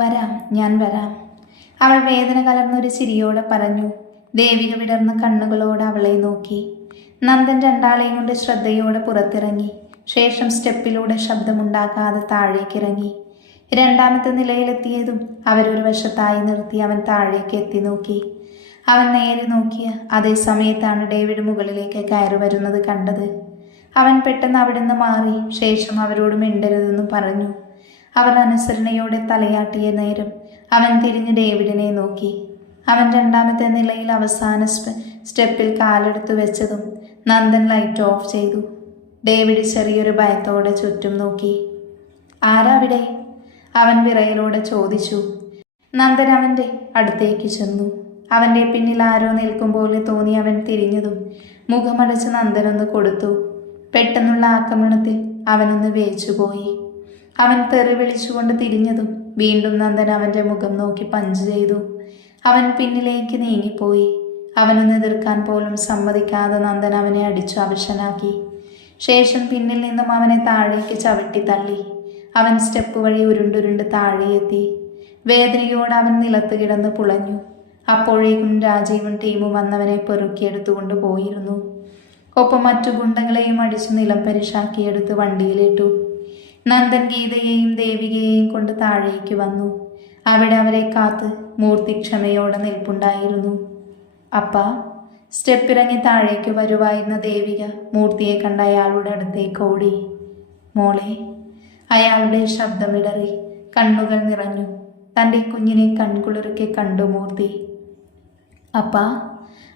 വരാം ഞാൻ വരാം. അവൾ വേദന കലർന്നൊരു ചിരിയോടെ പറഞ്ഞു. ദേവിക വിടർന്ന കണ്ണുകളോട് അവളെ നോക്കി. നന്ദൻ രണ്ടാളെയും കൊണ്ട് ശ്രദ്ധയോടെ പുറത്തിറങ്ങി. ശേഷം സ്റ്റെപ്പിലൂടെ ശബ്ദമുണ്ടാക്കാതെ താഴേക്കിറങ്ങി. രണ്ടാമത്തെ നിലയിലെത്തിയതും അവരൊരു വശത്തായി നിർത്തി അവൻ താഴേക്ക് എത്തി നോക്കി. അവൻ നേരെ നോക്കിയ അതേ സമയത്താണ് ഡേവിഡ് മുകളിലേക്ക് കയറി വരുന്നത് കണ്ടത്. അവൻ പെട്ടെന്ന് അവിടുന്ന് മാറി. ശേഷം അവരോട് മിണ്ടരുതെന്ന് പറഞ്ഞു. അവർ അനുസരണയോടെ തലയാട്ടിയ നേരം അവൻ തിരിഞ്ഞ് ഡേവിഡിനെ നോക്കി. അവൻ രണ്ടാമത്തെ നിലയിൽ അവസാന സ്റ്റെപ്പിൽ കാലെടുത്തു വെച്ചതും നന്ദൻ ലൈറ്റ് ഓഫ് ചെയ്തു. ഡേവിഡ് ചെറിയൊരു ഭയത്തോടെ ചുറ്റും നോക്കി. ആരാവിടെ അവൻ വിറയിലൂടെ ചോദിച്ചു. നന്ദൻ അവന്റെ അടുത്തേക്ക് ചെന്നു. അവന്റെ പിന്നിൽ ആരോ നിൽക്കും പോലെ തോന്നി അവൻ തിരിഞ്ഞതും മുഖമടച്ച് നന്ദനൊന്ന് കൊടുത്തു. പെട്ടെന്നുള്ള ആക്രമണത്തിൽ അവനൊന്ന് വേച്ചുപോയി. അവൻ തെറി വിളിച്ചുകൊണ്ട് തിരിഞ്ഞതും വീണ്ടും നന്ദൻ അവന്റെ മുഖം നോക്കി പഞ്ച് ചെയ്തു. അവൻ പിന്നിലേക്ക് നീങ്ങിപ്പോയി. അവനൊന്ന് എതിർക്കാൻ പോലും സമ്മതിക്കാതെ നന്ദൻ അവനെ അടിച്ചു അവശനാക്കി. ശേഷം പിന്നിൽ നിന്നും അവനെ താഴേക്ക് ചവിട്ടി തള്ളി. അവൻ സ്റ്റെപ്പ് വഴി ഉരുണ്ടുരുണ്ട് താഴെയെത്തി. വേദനയോട് അവൻ നിലത്ത് കിടന്ന് പുളഞ്ഞു. അപ്പോഴേക്കും രാജീവും ടീമും വന്നവനെ പെറുക്കിയെടുത്തുകൊണ്ട് പോയിരുന്നു. ഒപ്പം മറ്റു ഗുണ്ടകളെയും അടിച്ചു നിലം പരിശാക്കിയെടുത്ത് വണ്ടിയിലിട്ടു. നന്ദൻ ഗീതയെയും ദേവികയെയും കൊണ്ട് താഴേക്ക് വന്നു. അവിടെ അവരെ കാത്ത് മൂർത്തി ക്ഷമയോടെ നിൽപ്പുണ്ടായിരുന്നു. അപ്പ സ്റ്റെപ്പിറങ്ങി താഴേക്ക് വരുവായിരുന്ന ദേവിക മൂർത്തിയെ കണ്ട അയാളുടെ അടുത്തേക്ക് ഓടി. മോളെ അയാളുടെ ശബ്ദമിടറി കണ്ണുകൾ നിറഞ്ഞു. തന്റെ കുഞ്ഞിനെ കൺകുളിർക്കെ കണ്ടു മൂർത്തി. അപ്പ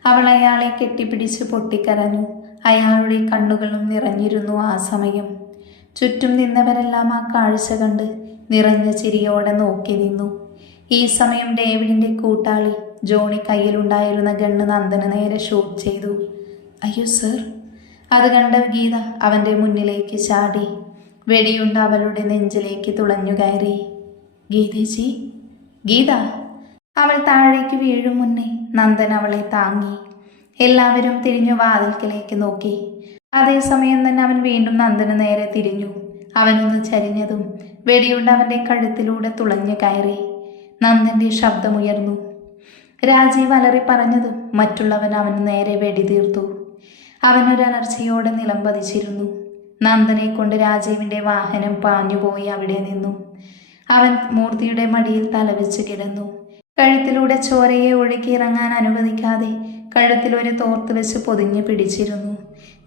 അവൾ അയാളെ കെട്ടിപ്പിടിച്ച് പൊട്ടിക്കരഞ്ഞു. അയാളുടെ കണ്ണുകളും നിറഞ്ഞിരുന്നു ആ സമയം. ചുറ്റും നിന്നവരെല്ലാം ആ കാഴ്ച കണ്ട് നിറഞ്ഞ ചിരിയോടെ നോക്കി നിന്നു. ഈ സമയം ഡേവിഡിന്റെ കൂട്ടാളി ജോണി കയ്യിലുണ്ടായിരുന്ന ഗണ്ണ് നന്ദന നേരെ ഷൂട്ട് ചെയ്തു. അയ്യോ സർ അത് കണ്ട ഗീത അവന്റെ മുന്നിലേക്ക് ചാടി. വെടിയുണ്ട അവളുടെ നെഞ്ചിലേക്ക് തുളഞ്ഞു കയറി. ഗീതേജി ഗീത. അവൾ താഴേക്ക് വീഴും മുന്നേ നന്ദൻ അവളെ താങ്ങി. എല്ലാവരും തിരിഞ്ഞു വാതിൽക്കലേക്ക് നോക്കി. അതേസമയം തന്നെ അവൻ വീണ്ടും നന്ദന് നേരെ തിരിഞ്ഞു. അവനൊന്ന് ചരിഞ്ഞതും വെടിയുണ്ട് അവന്റെ കഴുത്തിലൂടെ തുളഞ്ഞു കയറി. നന്ദന്റെ ശബ്ദമുയർന്നു. രാജീവ് അലറി പറഞ്ഞതും മറ്റുള്ളവൻ അവന് നേരെ വെടിതീർത്തു അവനൊരലർച്ചയോടെ നിലം പതിച്ചിരുന്നു. നന്ദനെ കൊണ്ട് രാജീവിന്റെ വാഹനം പാഞ്ഞുപോയി അവിടെ നിന്നു. അവൻ മൂർത്തിയുടെ മടിയിൽ തലവെച്ച് കിടന്നു. കഴുത്തിലൂടെ ചോരയെ ഒഴുക്കിയിറങ്ങാൻ അനുവദിക്കാതെ കഴുത്തിൽ ഒരു തോർത്ത് വെച്ച് പൊതിഞ്ഞു പിടിച്ചിരുന്നു.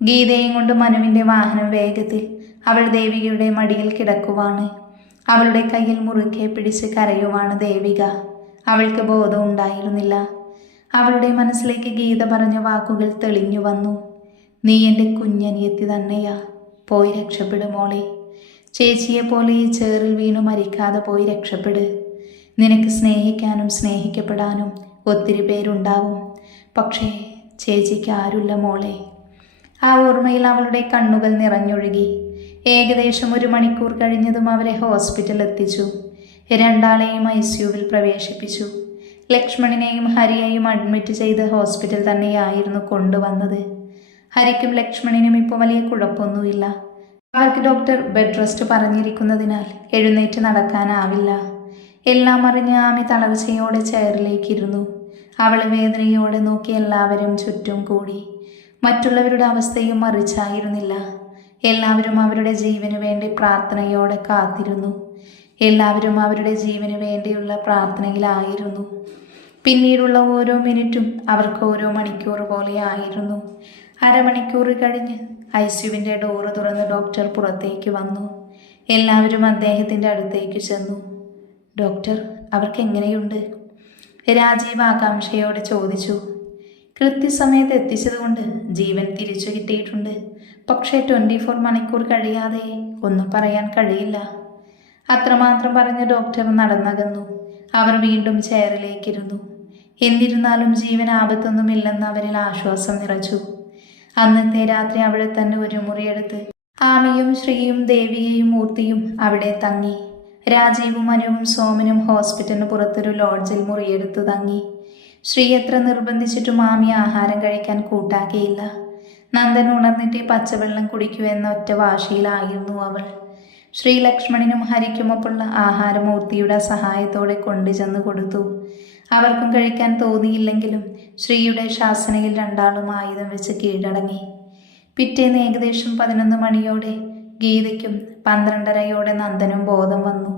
ഗീതയും കൊണ്ട് മനുവിന്റെ വാഹനം വേഗത്തിൽ അവൾ ദേവികയുടെ മടിയിൽ കിടക്കുവാണ്. അവളുടെ കയ്യിൽ മുറുകെ പിടിച്ച് കരയുവാണ് ദേവിക. അവൾക്ക് ബോധം ഉണ്ടായിരുന്നില്ല. അവളുടെ മനസ്സിലേക്ക് ഗീത പറഞ്ഞ വാക്കുകൾ തെളിഞ്ഞു വന്നു. നീ എന്റെ കുഞ്ഞനിയത്തി തന്നെയാ. പോയി രക്ഷപ്പെടും മോളെ. ചേച്ചിയെ പോലെ ഈ ചേറിൽ വീണു മരിക്കാതെ പോയി രക്ഷപ്പെട്. നിനക്ക് സ്നേഹിക്കാനും സ്നേഹിക്കപ്പെടാനും ഒത്തിരി പേരുണ്ടാവും. പക്ഷേ ചേച്ചിക്ക് ആരുമില്ല മോളെ. ആ ഓർമ്മയിൽ അവളുടെ കണ്ണുകൾ നിറഞ്ഞൊഴുകി. ഏകദേശം ഒരു മണിക്കൂർ കഴിഞ്ഞതും അവരെ ഹോസ്പിറ്റലിൽ എത്തിച്ചു. രണ്ടാളെയും ഐ സിയുവിൽ പ്രവേശിപ്പിച്ചു. ലക്ഷ്മണിനെയും ഹരിയെയും അഡ്മിറ്റ് ചെയ്ത് ഹോസ്പിറ്റൽ തന്നെയായിരുന്നു കൊണ്ടുവന്നത്. ഹരിക്കും ലക്ഷ്മണിനും ഇപ്പോൾ വലിയ കുഴപ്പമൊന്നുമില്ല. അവർക്ക് ഡോക്ടർ ബെഡ് റെസ്റ്റ് പറഞ്ഞിരിക്കുന്നതിനാൽ എഴുന്നേറ്റ് നടക്കാനാവില്ല. എല്ലാം അറിഞ്ഞ് ആമി തളർച്ചയോടെ ചെയറിലേക്കിരുന്നു. അവൾ വേദനയോടെ നോക്കി എല്ലാവരും ചുറ്റും കൂടി. മറ്റുള്ളവരുടെ അവസ്ഥയും മറിച്ചായിരുന്നില്ല. എല്ലാവരും അവരുടെ ജീവന് വേണ്ടി പ്രാർത്ഥനയോടെ കാത്തിരുന്നു. എല്ലാവരും അവരുടെ ജീവന് വേണ്ടിയുള്ള പ്രാർത്ഥനയിലായിരുന്നു. പിന്നീടുള്ള ഓരോ മിനിറ്റും അവർക്ക് ഓരോ മണിക്കൂർ പോലെ ആയിരുന്നു. അരമണിക്കൂർ കഴിഞ്ഞ് ഐ സിയുവിന്റെ ഡോറ് തുറന്ന് ഡോക്ടർ പുറത്തേക്ക് വന്നു. എല്ലാവരും അദ്ദേഹത്തിന്റെ അടുത്തേക്ക് ചെന്നു. ഡോക്ടർ അവർക്ക് എങ്ങനെയുണ്ട് രാജീവ് ആകാംക്ഷയോടെ ചോദിച്ചു. കൃത്യസമയത്ത് എത്തിച്ചതുകൊണ്ട് ജീവൻ തിരിച്ചു കിട്ടിയിട്ടുണ്ട്. പക്ഷേ ട്വന്റി ഫോർ മണിക്കൂർ കഴിയാതെ ഒന്നും പറയാൻ കഴിയില്ല. അത്രമാത്രം പറഞ്ഞ ഡോക്ടർ നടന്നകന്നു. അവർ വീണ്ടും ചെയറിലേക്കിരുന്നു. എന്നിരുന്നാലും ജീവൻ ആപത്തൊന്നുമില്ലെന്ന് അവരിൽ ആശ്വാസം നിറച്ചു. അന്നത്തെ രാത്രി അവിടെ തന്നെ ഒരു മുറിയെടുത്ത് ആമയും ശ്രീയും ദേവിയെയും മൂർത്തിയും അവിടെ തങ്ങി. രാജീവും അനുവും സോമനും ഹോസ്പിറ്റലിന് പുറത്തൊരു ലോഡ്ജിൽ മുറിയെടുത്ത് തങ്ങി. ശ്രീ എത്ര നിർബന്ധിച്ചിട്ടും മാമി ആഹാരം കഴിക്കാൻ കൂട്ടാക്കിയില്ല. നന്ദൻ ഉണർന്നിട്ട് പച്ചവെള്ളം കുടിക്കൂ എന്ന ഒറ്റ വാശിയിലായിരുന്നു അവൾ. ശ്രീലക്ഷ്മണിനും ഹരിക്കുമൊപ്പുള്ള ആഹാരമൂർത്തിയുടെ സഹായത്തോടെ കൊണ്ടുചെന്ന് കൊടുത്തു. അവർക്കും കഴിക്കാൻ തോന്നിയില്ലെങ്കിലും ശ്രീയുടെ ശാസനയിൽ രണ്ടാളും ആയുധം വെച്ച് കീഴടങ്ങി. പിറ്റേന്ന് ഏകദേശം പതിനൊന്ന് മണിയോടെ ഗീതയ്ക്കും പന്ത്രണ്ടരയോടെ നന്ദനും ബോധം വന്നു.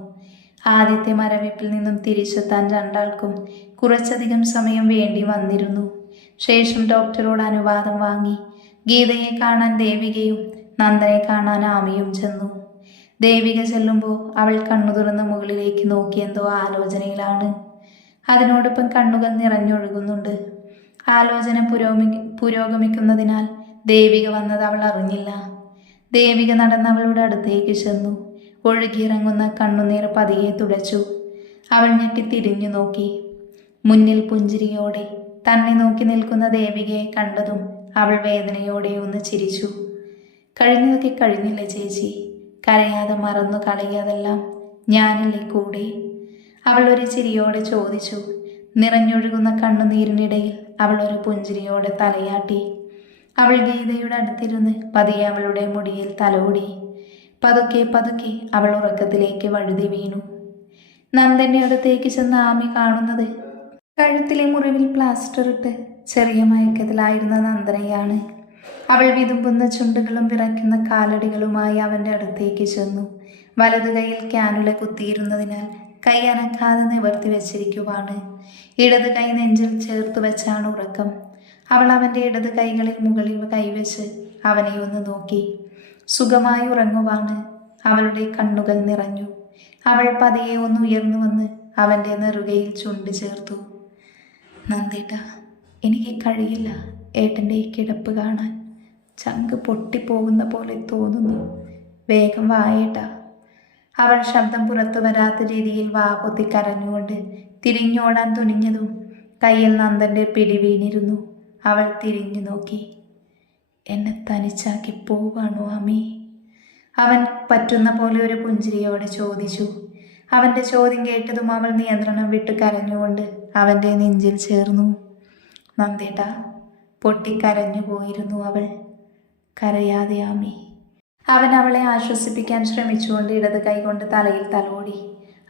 ആദ്യത്തെ മരവിപ്പിൽ നിന്നും തിരിച്ചെത്താൻ രണ്ടാൾക്കും കുറച്ചധികം സമയം വേണ്ടി വന്നിരുന്നു. ശേഷം ഡോക്ടറോട് അനുവാദം വാങ്ങി ഗീതയെ കാണാൻ ദേവികയും നന്ദനെ കാണാൻ ആമയും ചെന്നു. ദേവിക ചെല്ലുമ്പോൾ അവൾ കണ്ണു തുറന്ന് മുകളിലേക്ക് നോക്കി എന്തോ ആലോചനയിലാണ്. അതിനോടൊപ്പം കണ്ണുകൾ നിറഞ്ഞൊഴുകുന്നുണ്ട്. ആലോചന പുരോഗമി പുരോഗമിക്കുന്നതിനാൽ ദേവിക വന്നത് അവൾ അറിഞ്ഞില്ല. ദേവിക നടന്ന് അവളുടെ അടുത്തേക്ക് ചെന്നു. ഒഴുകിയിറങ്ങുന്ന കണ്ണുനീർ പതിയെ തുടച്ചു. അവൾ ഞെട്ടി തിരിഞ്ഞു നോക്കി. മുന്നിൽ പുഞ്ചിരിയോടെ തന്നെ നോക്കി നിൽക്കുന്ന ദേവികയെ കണ്ടതും അവൾ വേദനയോടെ ഒന്ന് ചിരിച്ചു. കഴിഞ്ഞതൊക്കെ കഴിഞ്ഞില്ല ചേച്ചി? കരയാതെ മറന്നു കളയാതെല്ലാം ഞാനല്ലേ കൂടെ? അവൾ ഒരു ചിരിയോടെ ചോദിച്ചു. നിറഞ്ഞൊഴുകുന്ന കണ്ണുനീരിനിടയിൽ അവൾ ഒരു പുഞ്ചിരിയോടെ തലയാട്ടി. അവൾ ഗീതയുടെ അടുത്തിരുന്ന് പതിയെ അവളുടെ മുടിയിൽ തലോടി. പതുക്കെ പതുക്കെ അവൾ ഉറക്കത്തിലേക്ക് വഴുതി വീണു. നന്ദന്റെ അടുത്തേക്ക് ചെന്ന ആമി കാണുന്നത് കഴുത്തിലെ മുറിവിൽ പ്ലാസ്റ്റർ ഇട്ട് ചെറിയ മയക്കത്തിലായിരുന്ന നന്ദനയാണ്. അവൾ വിതുമ്പുന്ന ചുണ്ടുകളും വിറയ്ക്കുന്ന കാലടികളുമായി അവന്റെ അടുത്തേക്ക് ചെന്നു. വലതു കൈയിൽ ക്യാനുല കുത്തിയിരുന്നതിനാൽ കൈ അനക്കാതെ നിവർത്തി വെച്ചിരിക്കുവാണ്. ഇടത് കൈ നെഞ്ചിൽ ചേർത്ത് വെച്ചാണ് ഉറക്കം. അവൾ അവന്റെ ഇടത് കൈകളിൽ മുകളിൽ കൈവച്ച് അവനെ ഒന്ന് നോക്കി. സുഖമായി ഉറങ്ങുവാണ് അവളുടെ കണ്ണുകൾ നിറഞ്ഞു. അവൾ പതിയെ ഒന്ന് ഉയർന്നു വന്ന് അവന്റെ നെറുകയിൽ ചുണ്ട് ചേർത്തു. നന്ദേട്ട എനിക്ക് കഴിയില്ല. ഏട്ടന്റെ ഈ കിടപ്പ് കാണാൻ ചങ്ക് പൊട്ടിപ്പോകുന്ന പോലെ തോന്നുന്നു. വേഗം വായേട്ട അവൾ ശബ്ദം പുറത്തു വരാത്ത രീതിയിൽ വാ പൊത്തി കരഞ്ഞുകൊണ്ട് തിരിഞ്ഞോടാൻ തുനിഞ്ഞതും കയ്യിൽ നന്ദന്റെ പിടി വീണിരുന്നു. അവൾ തിരിഞ്ഞു നോക്കി. എന്നെ തനിച്ചാക്കി പോവാണോ അമ്മി? അവൻ പറ്റുന്ന പോലെ ഒരു പുഞ്ചിരിയോടെ ചോദിച്ചു. അവന്റെ ചോദ്യം കേട്ടതും അവൾ നിയന്ത്രണം വിട്ട് കരഞ്ഞുകൊണ്ട് അവന്റെ നെഞ്ചിൽ ചേർന്നു. നന്ദേട്ട പൊട്ടിക്കരഞ്ഞു പോയിരുന്നു അവൾ. കരയാതെ ആമി അവൻ അവളെ ആശ്വസിപ്പിക്കാൻ ശ്രമിച്ചുകൊണ്ട് ഇടത് കൈകൊണ്ട് തലയിൽ തലോടി.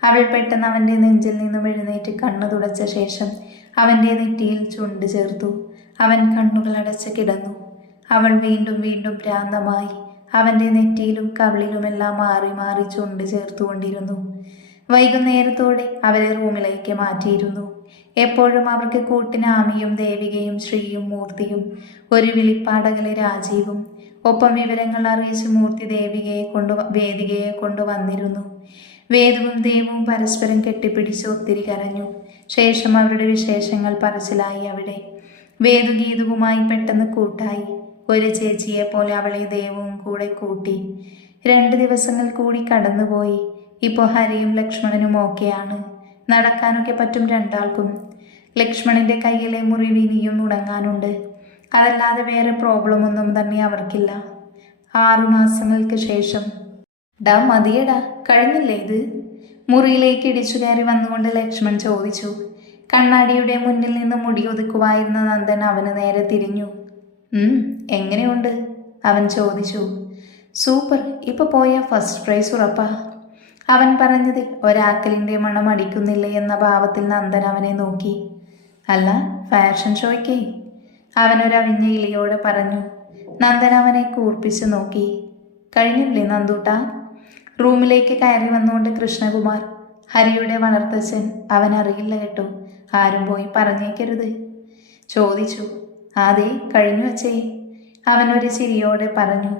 അവൾ പെട്ടെന്ന് അവന്റെ നെഞ്ചിൽ നിന്നും എഴുന്നേറ്റ് കണ്ണു തുടച്ച ശേഷം അവന്റെ നെറ്റിയിൽ ചുണ്ട് ചേർത്തു. അവൻ കണ്ണുകൾ അടച്ച് കിടന്നു. അവൾ വീണ്ടും വീണ്ടും ഭ്രാന്തമായി. അവന്റെ നെറ്റിയിലും കവിളിലുമെല്ലാം മാറി മാറി ചുണ്ട് ചേർത്തുകൊണ്ടിരുന്നു. വൈകുന്നേരത്തോടെ അവരെ റൂമിലേക്ക് മാറ്റിയിരുന്നു. എപ്പോഴും അവർക്ക് കൂട്ടിന് ആമിയും ദേവികയും ശ്രീയും മൂർത്തിയും ഒരു വിളിപ്പാടകലെ രാജീവും ഒപ്പം വിവരങ്ങൾ അറിയിച്ച് മൂർത്തി ദേവികയെ കൊണ്ടു വേദികയെ കൊണ്ടുവന്നിരുന്നു വേദവും ദേവവും പരസ്പരം കെട്ടിപ്പിടിച്ച് ഒത്തിരി കരഞ്ഞു. ശേഷം അവരുടെ വിശേഷങ്ങൾ പറച്ചിലായി അവിടെ. വേദുഗീതവുമായി പെട്ടെന്ന് കൂട്ടായി. ഒരു ചേച്ചിയെ പോലെ അവളെ ദേവവും കൂടെ കൂട്ടി. രണ്ട് ദിവസങ്ങൾ കൂടി കടന്നുപോയി. ഇപ്പോൾ ഹരിയും ലക്ഷ്മണനും ഓക്കെയാണ്. നടക്കാനൊക്കെ പറ്റും രണ്ടാൾക്കും. ലക്ഷ്മണന്റെ കയ്യിലെ മുറിവ് ഇനിയും ഉണങ്ങാനുണ്ട് അതല്ലാതെ വേറെ പ്രോബ്ലം ഒന്നും തന്നെ അവർക്കില്ല. ആറു മാസങ്ങൾക്ക് ശേഷം. ഡാ മതിയടാ. കഴിഞ്ഞില്ലേ ഇത്? മുറിയിലേക്ക് ഇടിച്ചു കയറി വന്നുകൊണ്ട് ലക്ഷ്മൺ ചോദിച്ചു. കണ്ണാടിയുടെ മുന്നിൽ നിന്ന് മുടി ഒതുക്കുവായിരുന്ന നന്ദൻ അവന് നേരെ തിരിഞ്ഞു. എങ്ങനെയുണ്ട്? അവൻ ചോദിച്ചു. സൂപ്പർ ഇപ്പൊ പോയ ഫസ്റ്റ് പ്രൈസ് ഉറപ്പാ. അവൻ പറഞ്ഞതിൽ ഒരാക്കലിന്റെ മണം അടിക്കുന്നില്ല എന്ന ഭാവത്തിൽ നന്ദൻ അവനെ നോക്കി. അല്ല ഫാഷൻ ഷോയ്ക്ക് അവനൊരവിഞ്ഞ ഇളിയോട് പറഞ്ഞു. നന്ദൻ അവനെ കൂർപ്പിച്ചു നോക്കി. കഴിഞ്ഞില്ലേ നന്ദൂട്ട? റൂമിലേക്ക് കയറി വന്നുകൊണ്ട് കൃഷ്ണകുമാർ ഹരിയുടെ വളർത്തച്ഛൻ അവൻ അറിയില്ല കേട്ടോ. ആരും പോയി പറഞ്ഞേക്കരുത്. ചോദിച്ചു. അതെ കഴിഞ്ഞു വച്ചേ അവനൊരു ചിരിയോടെ പറഞ്ഞു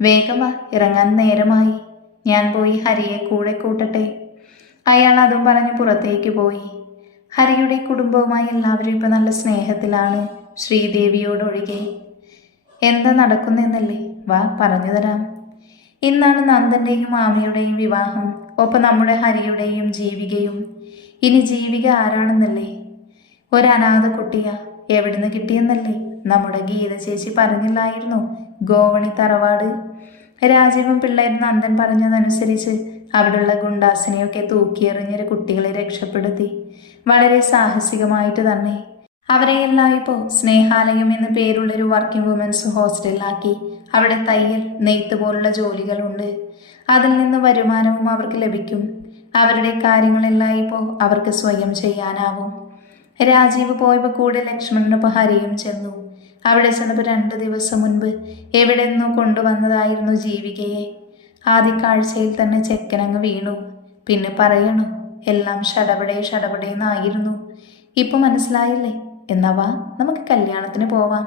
വേഗമാ ഇറങ്ങാൻ നേരമായി. ഞാൻ പോയി ഹരിയെ കൂടെ കൂട്ടട്ടെ. അയാൾ അതും പറഞ്ഞ് പുറത്തേക്ക് പോയി. ഹരിയുടെ കുടുംബവുമായി എല്ലാവരും ഇപ്പം നല്ല സ്നേഹത്തിലാണ് ശ്രീദേവിയോടൊഴികെ എന്താ നടക്കുന്നെന്നല്ലേ വാ പറഞ്ഞു തരാം. ഇന്നാണ് നന്ദന്റെയും മാമയുടെയും വിവാഹം ഒപ്പം നമ്മുടെ ഹരിയുടെയും ജീവികയും. ഇനി ജീവിക ആരാണെന്നല്ലേ? ഒരു കുട്ടിയാ എവിടുന്ന് കിട്ടിയെന്നല്ലേ? നമ്മുടെ ഗീത ചേച്ചി പറഞ്ഞില്ലായിരുന്നു. ഗോവണി തറവാട്. രാജീവും പിള്ളേരും നന്ദൻ പറഞ്ഞതനുസരിച്ച് അവിടുള്ള ഗുണ്ടാസിനെയൊക്കെ തൂക്കിയെറിഞ്ഞൊരു കുട്ടികളെ രക്ഷപ്പെടുത്തി. വളരെ സാഹസികമായിട്ട് തന്നെ. അവരെ ഇപ്പോൾ സ്നേഹാലയം എന്ന പേരുള്ളൊരു വർക്കിംഗ് വുമൻസ് ഹോസ്റ്റലിലാക്കി അവിടെ തയ്യൽ നെയ്ത്ത് പോലുള്ള ജോലികളുണ്ട്. അതിൽ നിന്ന് വരുമാനവും അവർക്ക് ലഭിക്കും. അവരുടെ കാര്യങ്ങളെല്ലാം ഇപ്പോൾ അവർക്ക് സ്വയം ചെയ്യാനാവും. രാജീവ് പോയപ്പോൾ കൂടെ ലക്ഷ്മണനൊപ്പം ഹരിയും ചെന്നു. അവിടെ ചെന്നപ്പോൾ രണ്ട് ദിവസം മുൻപ് എവിടെ നിന്നോ കൊണ്ടുവന്നതായിരുന്നു ജീവികയെ. ആദ്യ കാഴ്ചയിൽ തന്നെ ചെക്കനങ്ങ് വീണു. പിന്നെ പറയണു എല്ലാം ഷടപടേ ഷടപടേന്നായിരുന്നു ഇപ്പൊ മനസ്സിലായില്ലേ? എന്നാ വാ നമുക്ക് കല്യാണത്തിന് പോവാം.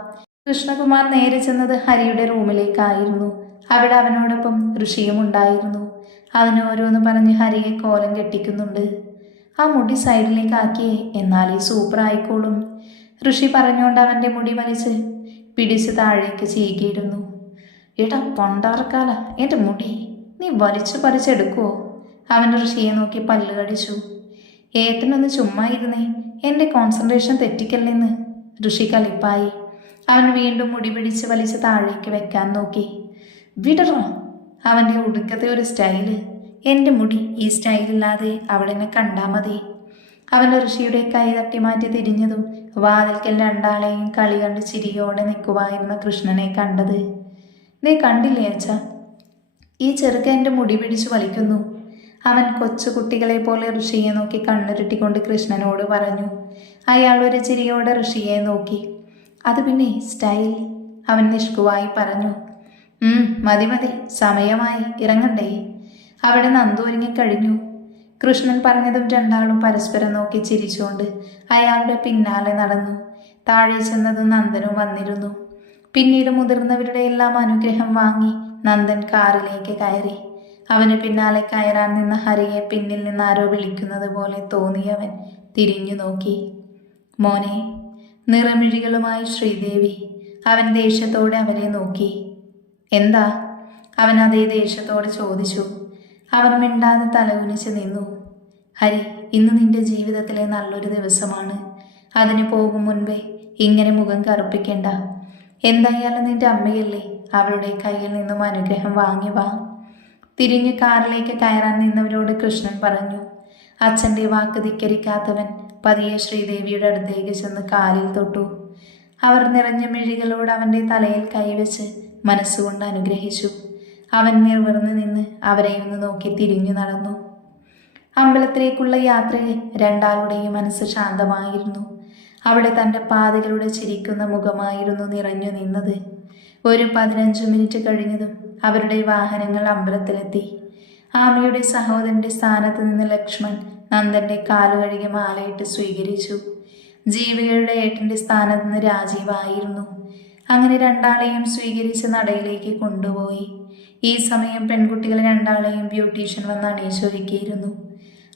കൃഷ്ണകുമാർ നേരെ ചെന്നത് ഹരിയുടെ റൂമിലേക്കായിരുന്നു. അവിടെ അവനോടൊപ്പം ഋഷിയും ഉണ്ടായിരുന്നു. അവനോരോന്ന് പറഞ്ഞ് ഹരിയെ കോലം കെട്ടിക്കുന്നുണ്ട്. ആ മുടി സൈഡിലേക്ക് ആക്കിയേ എന്നാലേ സൂപ്പർ ആയിക്കോളും. ഋഷി പറഞ്ഞുകൊണ്ട് അവന്റെ മുടി വലിച്ച് പിടിച്ച് താഴേക്ക് ചീകിയിരുന്നു. എടാ പൊണ്ടാർക്കാല എന്റെ മുടി നീ വലിച്ചു പറിച്ചെടുക്കുവോ? അവൻ ഋഷിയെ നോക്കി പല്ല് കടിച്ചു. ഏത്തനൊന്ന് ചുമ്മാ ഇരുന്നേ എന്റെ കോൺസെൻട്രേഷൻ തെറ്റിക്കല്ലെന്ന് ഋഷി കലിപ്പായി. അവൻ വീണ്ടും മുടി പിടിച്ച് വലിച്ച് താഴേക്ക് വെക്കാൻ നോക്കി. വിടറോ? അവന്റെ ഒടുക്കത്തെ ഒരു സ്റ്റൈൽ. എന്റെ മുടി ഈ സ്റ്റൈലില്ലാതെ അവളെന്നെ കണ്ടാ മതി. അവൻ ഋഷിയുടെ കൈ തട്ടി മാറ്റി തിരിഞ്ഞതും വാതിൽക്കൽ രണ്ടാളെയും കളി കണ്ട് ചിരിയോടെ നിൽക്കുവായിരുന്ന കൃഷ്ണനെ കണ്ടത്. നീ കണ്ടില്ലേ അച്ഛ? ഈ ചെറുക്ക എന്റെ മുടി പിടിച്ചു വലിക്കുന്നു. അവൻ കൊച്ചു കുട്ടികളെ പോലെ ഋഷിയെ നോക്കി കണ്ണുരുട്ടിക്കൊണ്ട് കൃഷ്ണനോട് പറഞ്ഞു. അയാൾ ഒരു ചിരിയോടെ ഋഷിയെ നോക്കി. അത് പിന്നെ സ്റ്റൈൽ അവൻ നിഷ്കുവായി പറഞ്ഞു. മതി മതി. സമയമായി. ഇറങ്ങണ്ടേ? അവിടെ നന്ദൂരിങ്ങി ഒരുങ്ങിക്കഴിഞ്ഞു കൃഷ്ണൻ പറഞ്ഞതും രണ്ടാളും പരസ്പരം നോക്കി ചിരിച്ചുകൊണ്ട് അയാളുടെ പിന്നാലെ നടന്നു. താഴെ ചെന്നതും നന്ദനും വന്നിരുന്നു. പിന്നീട് മുതിർന്നവരുടെ എല്ലാം അനുഗ്രഹം വാങ്ങി നന്ദൻ കാറിലേക്ക് കയറി. അവന് പിന്നാലെ കയറാൻ നിന്ന ഹരിയെ പിന്നിൽ നിന്ന് ആരോ വിളിക്കുന്നത് പോലെ തോന്നിയവൻ തിരിഞ്ഞു നോക്കി. മോനെ നിറമിഴികളുമായി ശ്രീദേവി. അവൻ ദേഷ്യത്തോടെ അവരെ നോക്കി. എന്താ? അവൻ അതേ ദേഷ്യത്തോടെ ചോദിച്ചു. അവർ മിണ്ടാതെ തലകുനിച്ച് നിന്നു. ഹരി ഇന്ന് നിന്റെ ജീവിതത്തിലെ നല്ലൊരു ദിവസമാണ്. അതിന് പോകും മുൻപേ ഇങ്ങനെ മുഖം കറുപ്പിക്കേണ്ട. എന്തായാലും നിന്റെ അമ്മയല്ലേ അവളുടെ കയ്യിൽ നിന്നും അനുഗ്രഹം വാങ്ങി വാ. തിരിഞ്ഞ് കാറിലേക്ക് കയറാൻ നിന്നവരോട് കൃഷ്ണൻ പറഞ്ഞു അച്ഛന്റെ വാക്ക് ധിക്കരിക്കാത്തവൻ പതിയെ ശ്രീദേവിയുടെ അടുത്തേക്ക് ചെന്ന് കാലിൽ തൊട്ടു. അവർ നിറഞ്ഞ മിഴികളോട് അവന്റെ തലയിൽ കൈവച്ച് മനസ്സുകൊണ്ട് അനുഗ്രഹിച്ചു. അവൻ നിർവർന്ന് നിന്ന് അവരെ ഒന്ന് നോക്കി തിരിഞ്ഞു നടന്നു. അമ്പലത്തിലേക്കുള്ള യാത്രയിൽ രണ്ടാളുടെയും മനസ്സ് ശാന്തമായിരുന്നു. അവിടെ തന്റെ പാതകളുടെ ചിരിക്കുന്ന മുഖമായിരുന്നു നിറഞ്ഞു നിന്നത്. ഒരു പതിനഞ്ച് മിനിറ്റ് കഴിഞ്ഞതും അവരുടെ വാഹനങ്ങൾ അമ്പലത്തിലെത്തി. ആമയുടെ സഹോദരന്റെ സ്ഥാനത്ത് നിന്ന് ലക്ഷ്മൺ നന്ദന്റെ കാലുകഴുകി മാലയിട്ട് സ്വീകരിച്ചു. ജീവികളുടെ ഏട്ടന്റെ സ്ഥാനത്ത് നിന്ന് രാജീവായിരുന്നു. അങ്ങനെ രണ്ടാളെയും സ്വീകരിച്ച് നടയിലേക്ക് കൊണ്ടുപോയി. ഈ സമയം പെൺകുട്ടികൾ രണ്ടാളെയും ബ്യൂട്ടീഷ്യൻ വന്ന് അണിയിച്ചൊരുക്കിയിരുന്നു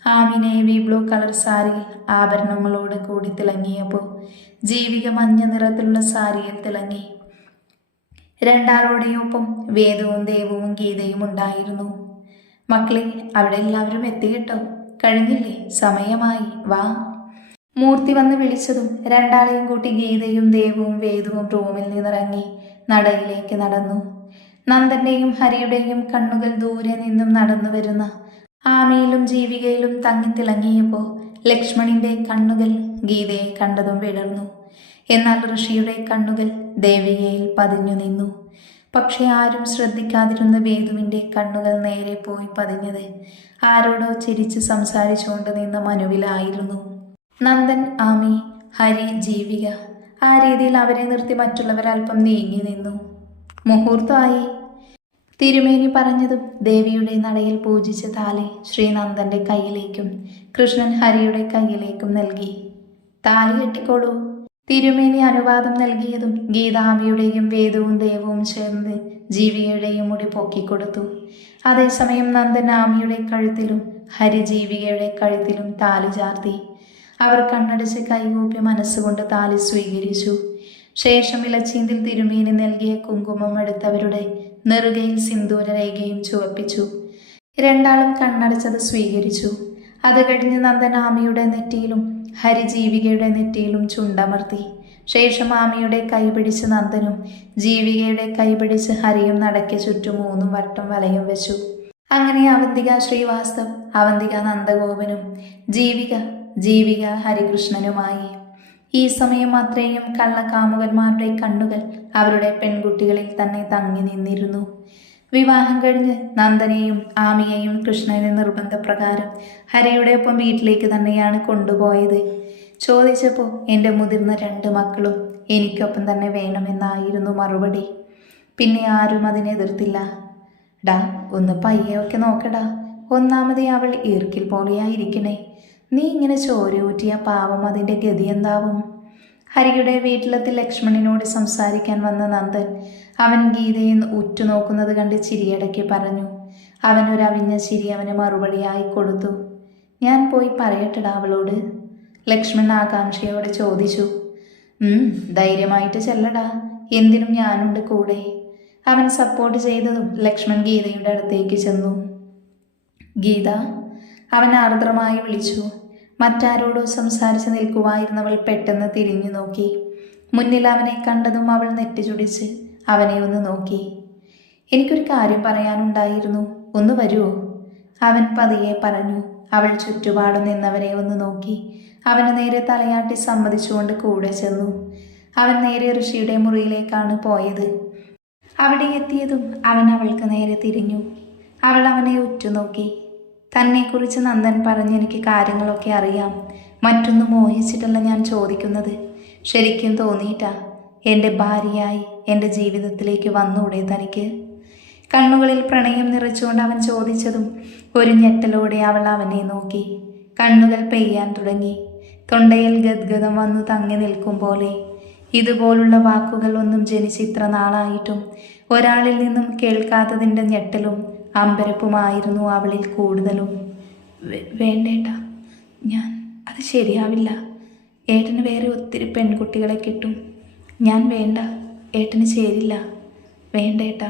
ആമി നേവി ബ്ലൂ കളർ സാരിയിൽ ആഭരണങ്ങളോട് കൂടി തിളങ്ങിയപ്പോൾ ജീവിക മഞ്ഞ നിറത്തിലുള്ള സാരിയിൽ തിളങ്ങി. രണ്ടാളോടെയൊപ്പം വേദവും ദേവവും ഗീതയും ഉണ്ടായിരുന്നു. മക്കളെ അവിടെ എല്ലാവരും എത്തിയിട്ടോ. കഴിഞ്ഞില്ലേ? സമയമായി. വാ. മൂർത്തി വന്ന് വിളിച്ചതും രണ്ടാളെയും കൂട്ടി ഗീതയും ദേവവും വേദവും റൂമിൽ നിന്നിറങ്ങി നടയിലേക്ക് നടന്നു. നന്ദന്റെയും ഹരിയുടെയും കണ്ണുകൾ ദൂരെ നിന്നും നടന്നു വരുന്ന ആമയിലും ജീവികയിലും തങ്ങിത്തിളങ്ങിയപ്പോൾ ലക്ഷ്മണിന്റെ കണ്ണുകൾ ഗീതയെ കണ്ടതും വിടർന്നു. എന്നാൽ ഋഷിയുടെ കണ്ണുകൾ ദേവികയിൽ പതിഞ്ഞു നിന്നു. പക്ഷെ ആരും ശ്രദ്ധിക്കാതിരുന്ന വേദുവിന്റെ കണ്ണുകൾ നേരെ പോയി പതിഞ്ഞത് ആരോടോ ചിരിച്ച് സംസാരിച്ചുകൊണ്ട് നിന്ന മനുവിലായിരുന്നു. നന്ദൻ ആമി ഹരി ജീവിക ആ രീതിയിൽ അവരെ നിർത്തി മറ്റുള്ളവർ അല്പം നീങ്ങി നിന്നു. മുഹൂർത്തമായി തിരുമേനി പറഞ്ഞതും ദേവിയുടെ നടയിൽ പൂജിച്ച താലി ശ്രീനന്ദന്റെ കയ്യിലേക്കും കൃഷ്ണൻ ഹരിയുടെ കയ്യിലേക്കും നൽകി. താലി കെട്ടിക്കോളൂ. തിരുമേനി അനുവാദം നൽകിയതും ഗീതാമിയുടെയും വേദവും ദേവവും ചേർന്ന് ജീവികയുടെയും മുടി പൊക്കിക്കൊടുത്തു. അതേസമയം നന്ദൻ ആമിയുടെ കഴുത്തിലും ഹരി ജീവികയുടെ കഴുത്തിലും താലി ചാർത്തി. അവർ കണ്ണടച്ച് കൈകൂപ്പി മനസ്സുകൊണ്ട് താലി സ്വീകരിച്ചു. ശേഷം ഇളച്ചീന്തിൽ തിരുമേനി നൽകിയ കുങ്കുമം എടുത്തവരുടെ നെറുകയിൽ സിന്ദൂരരേഖയും ചുവപ്പിച്ചു. രണ്ടാളും കണ്ണടച്ചത് സ്വീകരിച്ചു. അത് കഴിഞ്ഞ് നന്ദൻ ആമിയുടെ നെറ്റിയിലും ഹരിജീവികയുടെ നെറ്റിയിലും ചുണ്ടമർത്തി. ശേഷം ആമിയുടെ കൈപിടിച്ച് നന്ദനും ജീവികയുടെ കൈപിടിച്ച് ഹരിയും നടക്കെ ചുറ്റും മൂന്നും വട്ടം വലയും വെച്ചു. അങ്ങനെ അവന്തിക ശ്രീവാസ്തവ് അവന്തിക നന്ദഗോപനും ജീവിക ജീവിക ഹരികൃഷ്ണനുമായി ഈ സമയം അത്രയും കള്ളക്കാമുകന്മാരുടെ കണ്ണുകൾ അവരുടെ പെൺകുട്ടികളിൽ തന്നെ തങ്ങി നിന്നിരുന്നു. വിവാഹം കഴിഞ്ഞ് നന്ദനെയും ആമിയെയും കൃഷ്ണനെ നിർബന്ധപ്രകാരം ഹരിയുടെ ഒപ്പം വീട്ടിലേക്ക് തന്നെയാണ് കൊണ്ടുപോയത്. ചോദിച്ചപ്പോൾ എന്റെ മുതിർന്ന രണ്ട് മക്കളും എനിക്കൊപ്പം തന്നെ വേണമെന്നായിരുന്നു മറുപടി. പിന്നെ ആരും അതിനെതിർത്തില്ല ഡാ ഒന്ന് പയ്യൊക്കെ നോക്കടാ. ഒന്നാമതേ അവൾ ഈർക്കിൽ പോലെയായിരിക്കണേ. നീ ഇങ്ങനെ ചോര ഊറ്റിയ പാവം അതിന്റെ ഗതി എന്താവും? ഹരിയുടെ വീട്ടിലെത്തി ലക്ഷ്മണനോട് സംസാരിക്കാൻ വന്ന നന്ദൻ അവൻ ഗീതയെ ഉറ്റുനോക്കുന്നത് കണ്ട് ചിരിയടക്കി പറഞ്ഞു. അവനൊരു അവിഞ്ഞ ചിരി അവന് മറുപടിയായി കൊടുത്തു. ഞാൻ പോയി പറയട്ടെടാ അവളോട് ലക്ഷ്മൺ ആകാംക്ഷയോടെ ചോദിച്ചു. ധൈര്യമായിട്ട് ചെല്ലടാ. എന്തിനും ഞാനുണ്ട് കൂടെ. അവൻ സപ്പോർട്ട് ചെയ്തതും ലക്ഷ്മൺ ഗീതയുടെ അടുത്തേക്ക് ചെന്നു. ഗീത അവൻ ആർദ്രമായി വിളിച്ചു. മറ്റാരോടോ സംസാരിച്ച് നിൽക്കുവായിരുന്നവൾ പെട്ടെന്ന് തിരിഞ്ഞു നോക്കി. മുന്നിൽ അവനെ കണ്ടതും അവൾ നെറ്റിചുടിച്ച് അവനെ ഒന്ന് നോക്കി. എനിക്കൊരു കാര്യം പറയാനുണ്ടായിരുന്നു. ഒന്ന് വരൂ അവൻ പതിയെ പറഞ്ഞു. അവൾ ചുറ്റുപാടു നിന്നവനെ ഒന്ന് നോക്കി. അവന് നേരെ തലയാട്ടി സമ്മതിച്ചുകൊണ്ട് കൂടെ ചെന്നു. അവൻ നേരെ ഋഷിയുടെ മുറിയിലേക്കാണ് പോയത്. അവിടെ എത്തിയതും അവൻ അവൾക്ക് നേരെ തിരിഞ്ഞു. അവൾ അവനെ ഉറ്റുനോക്കി. തന്നെക്കുറിച്ച് നന്ദൻ പറഞ്ഞ് എനിക്ക് കാര്യങ്ങളൊക്കെ അറിയാം. മറ്റൊന്നും മോഹിച്ചിട്ടല്ല ഞാൻ ചോദിക്കുന്നത്. ശരിക്കും തോന്നിയിട്ടാ. എന്റെ ഭാര്യയായി എന്റെ ജീവിതത്തിലേക്ക് വന്നൂടെ തനിക്ക്? കണ്ണുകളിൽ പ്രണയം നിറച്ചുകൊണ്ട് അവൻ ചോദിച്ചതും ഒരു ഞെട്ടലോടെ അവൾ അവനെ നോക്കി. കണ്ണുകൾ പെയ്യാൻ തുടങ്ങി. തൊണ്ടയിൽ ഗദ്ഗതം വന്നു തങ്ങി നിൽക്കും പോലെ. ഇതുപോലുള്ള വാക്കുകൾ ഒന്നും ജനിച്ച് ഇത്ര നാളായിട്ടും ഒരാളിൽ നിന്നും കേൾക്കാത്തതിന്റെ ഞെട്ടലും അമ്പരപ്പുമായിരുന്നു അവളിൽ കൂടുതലും. വേണ്ടേട്ട ഞാൻ അത് ശരിയാവില്ല. ഏട്ടന് വേറെ ഒത്തിരി പെൺകുട്ടികളെ കിട്ടും. ഞാൻ വേണ്ട ഏട്ടന് ചേരില്ല. വേണ്ടേട്ട.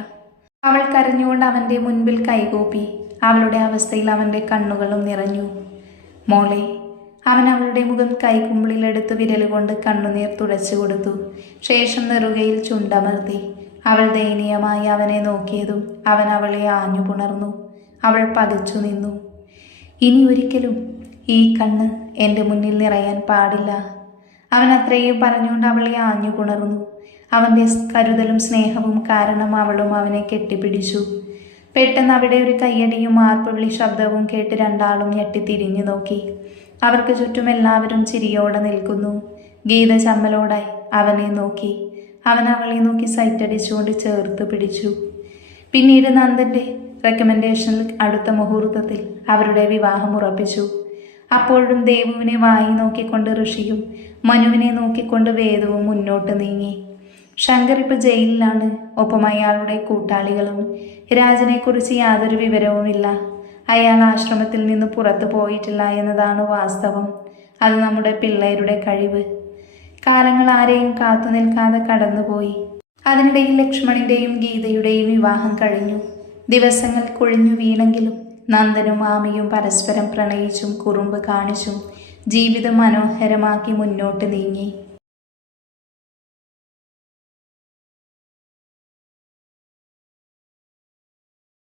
അവൾ കരഞ്ഞുകൊണ്ട് അവന്റെ മുൻപിൽ കൈകൂപ്പി. അവളുടെ അവസ്ഥയിൽ അവന്റെ കണ്ണുകളും നിറഞ്ഞു. മോളെ അവൻ അവളുടെ മുഖം കൈക്കുമ്പിളിലെടുത്ത് വിരലുകൊണ്ട് കണ്ണുനീർ തുടച്ചു കൊടുത്തു. ശേഷം നെറുകയിൽ ചുണ്ടമർത്തി. അവൾ ദയനീയമായി അവനെ നോക്കിയതും അവൻ അവളെ ആഞ്ഞു പുണർന്നു അവൾ പകച്ചു നിന്നു. ഇനി ഒരിക്കലും ഈ കണ്ണ് എന്റെ മുന്നിൽ നിറയാൻ പാടില്ല. അവൻ അത്രയും പറഞ്ഞുകൊണ്ട് അവളെ ആഞ്ഞു പുണർന്നു അവന്റെ കരുതലും സ്നേഹവും കാരണം അവളും അവനെ കെട്ടിപ്പിടിച്ചു. പെട്ടെന്ന് അവിടെ ഒരു കയ്യടിയും ആർപ്പുവിളി ശബ്ദവും കേട്ട് രണ്ടാളും ഞെട്ടി തിരിഞ്ഞു നോക്കി. അവർക്ക് ചുറ്റും എല്ലാവരും ചിരിയോടെ നിൽക്കുന്നു. ഗീത ചമ്മലോടായി അവനെ നോക്കി. അവൻ അവളെ നോക്കി സൈറ്റടിച്ചുകൊണ്ട് ചേർത്ത് പിടിച്ചു. പിന്നീട് നന്ദന്റെ റെക്കമെൻഡേഷനിൽ അടുത്ത മുഹൂർത്തത്തിൽ അവരുടെ വിവാഹം ഉറപ്പിച്ചു. അപ്പോഴും ദേവുവിനെ വായി നോക്കിക്കൊണ്ട് ഋഷിയും മനുവിനെ നോക്കിക്കൊണ്ട് വേദവും മുന്നോട്ട് നീങ്ങി. ശങ്കർ ഇപ്പോൾ ജയിലിലാണ്. ഒപ്പം അയാളുടെ കൂട്ടാളികളും. രാജനെക്കുറിച്ച് യാതൊരു വിവരവുമില്ല അയാൾ ആശ്രമത്തിൽ നിന്ന് പുറത്തു പോയിട്ടില്ല എന്നതാണ് വാസ്തവം. അത് നമ്മുടെ പിള്ളേരുടെ കഴിവ്. കാലങ്ങൾ ആരെയും കാത്തു നിൽക്കാതെ കടന്നുപോയി. അതിനിടയിൽ ലക്ഷ്മണിന്റെയും ഗീതയുടെയും വിവാഹം കഴിഞ്ഞു. ദിവസങ്ങൾ കൊഴിഞ്ഞു വീണെങ്കിലും നന്ദനും ആമയും പരസ്പരം പ്രണയിച്ചും കുറുമ്പ് കാണിച്ചും ജീവിതം മനോഹരമാക്കി മുന്നോട്ട് നീങ്ങി.